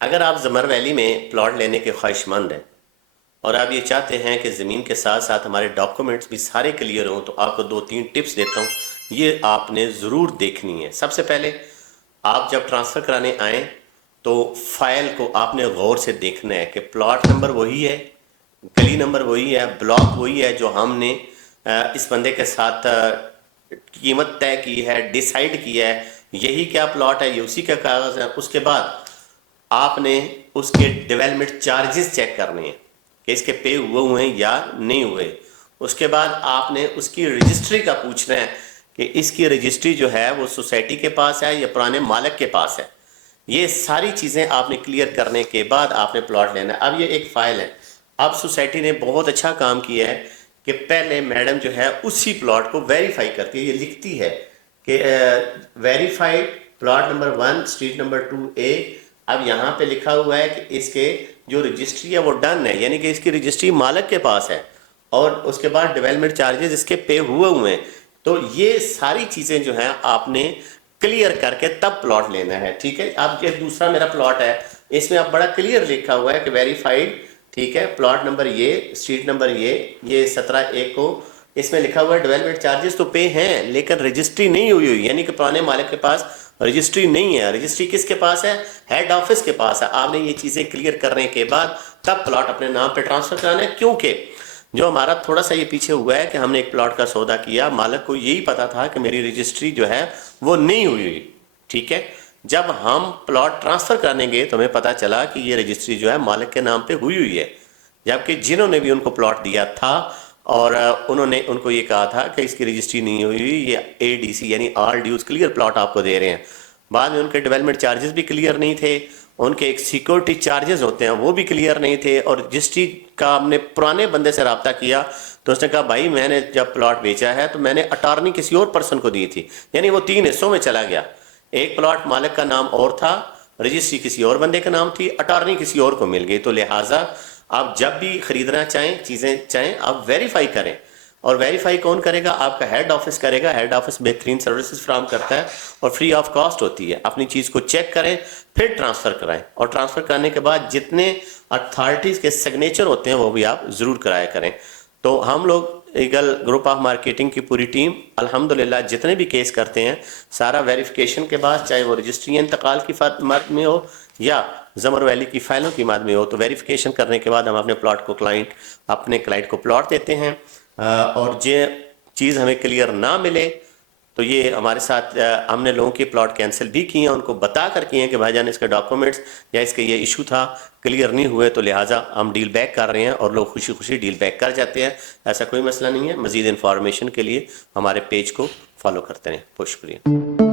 अगर आप जमर वैली में प्लॉट लेने के ख्वाहिशमंद हैं और आप ये चाहते हैं कि ज़मीन के साथ साथ हमारे डॉक्यूमेंट्स भी सारे क्लियर हों, तो आपको दो तीन टिप्स देता हूँ, ये आपने ज़रूर देखनी है। सबसे पहले, आप जब ट्रांसफ़र कराने आएँ तो फाइल को आपने गौर से देखना है कि प्लॉट नंबर वही है, गली नंबर वही है, ब्लॉक वही है जो हमने इस बंदे के साथ कीमत तय की है, डिसाइड किया है, यही क्या प्लॉट है, ये उसी का कागज़ है। उसके बाद आपने उसके डेवलपमेंट चार्जेस चेक करने हैं कि इसके पे हुए हैं या नहीं हुए। उसके बाद आपने उसकी रजिस्ट्री का पूछना है कि इसकी रजिस्ट्री जो है वो सोसाइटी के पास है या पुराने मालिक के पास है। ये सारी चीज़ें आपने क्लियर करने के बाद आपने प्लॉट लेना है। अब ये एक फ़ाइल है। अब सोसाइटी ने बहुत अच्छा काम किया है कि पहले मैडम जो है उसी प्लॉट को वेरीफाई करती है, ये लिखती है कि verified plot number 1 street number 2A। अब यहाँ पे लिखा हुआ है कि इसके जो रजिस्ट्री है वो डन है, यानी कि इसकी रजिस्ट्री मालिक के पास है, और उसके बाद डेवलपमेंट चार्जेस इसके पे हुए हैं। तो ये सारी चीज़ें जो हैं आपने क्लियर करके तब प्लॉट लेना है, ठीक है। अब ये दूसरा मेरा प्लॉट है, इसमें अब बड़ा क्लियर लिखा हुआ है कि वेरीफाइड, ठीक है, प्लॉट नंबर ये, स्ट्रीट नंबर ये 17A को, इसमें लिखा हुआ है डेवलपमेंट चार्जेस तो पे हैं लेकिन रजिस्ट्री नहीं हुई, यानी कि पुराने मालिक के पास रजिस्ट्री नहीं है। रजिस्ट्री किसके पास है? हेड ऑफिस के पास है। आपने ये चीज़ें क्लियर करने के बाद तब प्लॉट अपने नाम पे ट्रांसफर कराना है, क्योंकि जो हमारा थोड़ा सा ये पीछे हुआ है कि हमने एक प्लॉट का सौदा किया, मालिक को यही पता था कि मेरी रजिस्ट्री जो है वो नहीं हुई, ठीक है। जब हम प्लॉट ट्रांसफर कराने गए तो हमें पता चला कि ये रजिस्ट्री जो है मालिक के नाम पे हुई है, जबकि जिन्होंने भी उनको प्लॉट दिया था और उन्होंने उनको ये कहा था कि इसकी रजिस्ट्री नहीं हुई, ये ADC यानी ऑल ड्यूज क्लियर प्लॉट आपको दे रहे हैं। बाद में उनके डेवलपमेंट चार्जेस भी क्लियर नहीं थे, उनके एक सिक्योरिटी चार्जेस होते हैं वो भी क्लियर नहीं थे। और रजिस्ट्री का हमने पुराने बंदे से रब्ता किया तो उसने कहा भाई मैंने जब प्लॉट बेचा है तो मैंने अटॉर्नी किसी और पर्सन को दी थी, यानी वो 3 हिस्सों में चला गया। एक प्लॉट मालिक का नाम और था, रजिस्ट्री किसी और बंदे का नाम थी, अटॉर्नी किसी और को मिल गई। तो लिहाजा आप जब भी खरीदना चाहें, चीज़ें चाहें, आप वेरीफाई करें। और वेरीफाई कौन करेगा? आपका हेड ऑफिस करेगा। हेड ऑफिस बेहतरीन सर्विसेज फ्राहम करता है और फ्री ऑफ कॉस्ट होती है। अपनी चीज़ को चेक करें फिर ट्रांसफ़र कराएं, और ट्रांसफ़र कराने के बाद जितने अथॉरिटीज़ के सिग्नेचर होते हैं वो भी आप ज़रूर कराया करें। तो हम लोग ईगल ग्रुप ऑफ मार्केटिंग की पूरी टीम अल्हम्दुलिल्लाह जितने भी केस करते हैं सारा वेरिफिकेशन के बाद, चाहे वो रजिस्ट्री इंतकाल की मद में हो या जमर वैली की फाइलों की मद में हो, तो वेरिफिकेशन करने के बाद हम अपने प्लॉट को अपने क्लाइंट को प्लॉट देते हैं। और जो चीज़ हमें क्लियर ना मिले तो ये हमारे साथ हमने लोगों के प्लॉट कैंसिल भी किए हैं, उनको बता कर किए हैं कि भाईजान इसके डॉक्यूमेंट्स या इसके ये इशू था, क्लियर नहीं हुए, तो लिहाजा हम डील बैक कर रहे हैं, और लोग खुशी खुशी डील बैक कर जाते हैं। ऐसा कोई मसला नहीं है। मज़ीद इन्फॉर्मेशन के लिए हमारे पेज को फॉलो करते रहें। बहुत शुक्रिया।